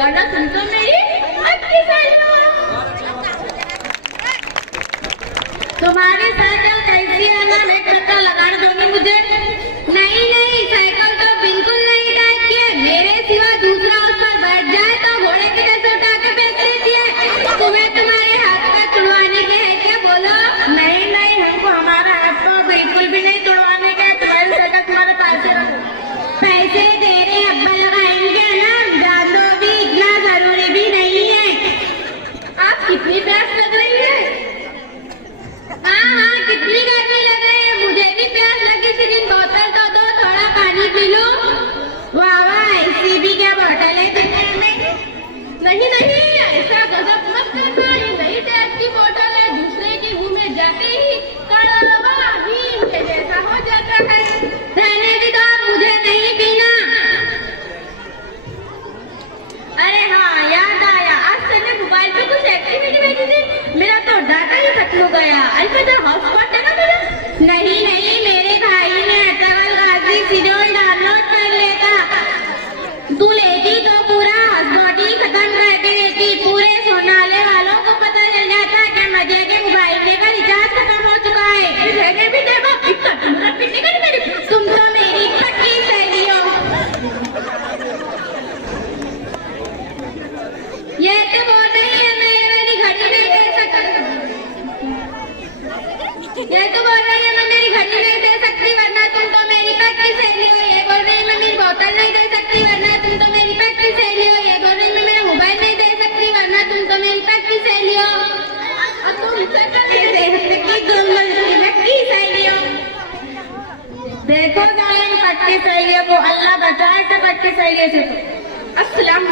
वरना तुम तो मेरी अच्छी सहेली हो। तुम्हारी साइकिल कैसी है ना, मैं चक्कर लगाने दूंगी मुझे। नहीं नहीं, साइकिल तो बिल्कुल नहीं टाइप की है, मेरे सिवा दूसरा उस पर बैठ जाए तो घोड़े के जैसे उठा के फेंक देती है। तुम्हें तुम्हारे हाथ का तुड़वाने के है क्या? बोलो। नहीं नहीं, हमको हमारा हाथ तो बिल्कुल भी नहीं तुड़वाने का है, तुम्हारी साइकिल तुम्हारे पास है। पैसे तेरे अब्बा लगाएंगे ना, जान दो भी, इतना जरूरी भी नहीं है। आप कितनी प्यास लग रही है? हाँ हाँ, कितनी गर्मी लग रही है, मुझे भी प्यास लगी थी। दिन बोतल तो दो, थोड़ा पानी पी लो। वाह वाह, ऐसी भी क्या बोतल है देने में? नहीं नहीं, ऐसा गजब मत करना, ये नई टाइप की बोतल है, दूसरे के मुंह में जाते ही कड़वा भीम के जैसा हो जाता है। रहने भी दो, मुझे नहीं पीना। अरे हाँ, याद आया, आज सर ने मोबाइल पे कुछ एक्टिविटी भेजी थी, मेरा तो डाटा ही खत्म हो गया। अलबत्ता हॉटस्पॉट है ना मेरा? नहीं नहीं, मेरे भाई ने अटल गाजी सीरियल डाउनलोड कर लेता। तू लेती तो पूरा हॉटस्पॉट ही खत्म कर देती, पूरे सोनाले वालों को पता चल जाता कि मजे के मोबाइल का रिचार्ज खत्म हो चुका है। रहने भी दे, इतना तुम्हारा पिटने का नहीं मेरी, तुम तो मेरी पक्की सहेली हो। ये तो बोल रही है मैं मेरी घड़ी नहीं दे सकती, ये तो बोल रही है मैं मेरी घड़ी नहीं दे सकती, वरना तुम तो मेरी पक्की सहेली हो। ये बोल रही है मैं मेरी बोतल नहीं दे सकती, वरना तुम तो मेरी पक्की सहेली हो। ये बोल रही है मैं मेरा मोबाइल नहीं दे सकती, वरना तुम तो मेरी पक्की सहेली हो। और तुम पक्की सहेली हो। देखो जाए पक्की सहेलियों को, अल्लाह बचाए से पक्की सहेलियों से। अस्सलाम।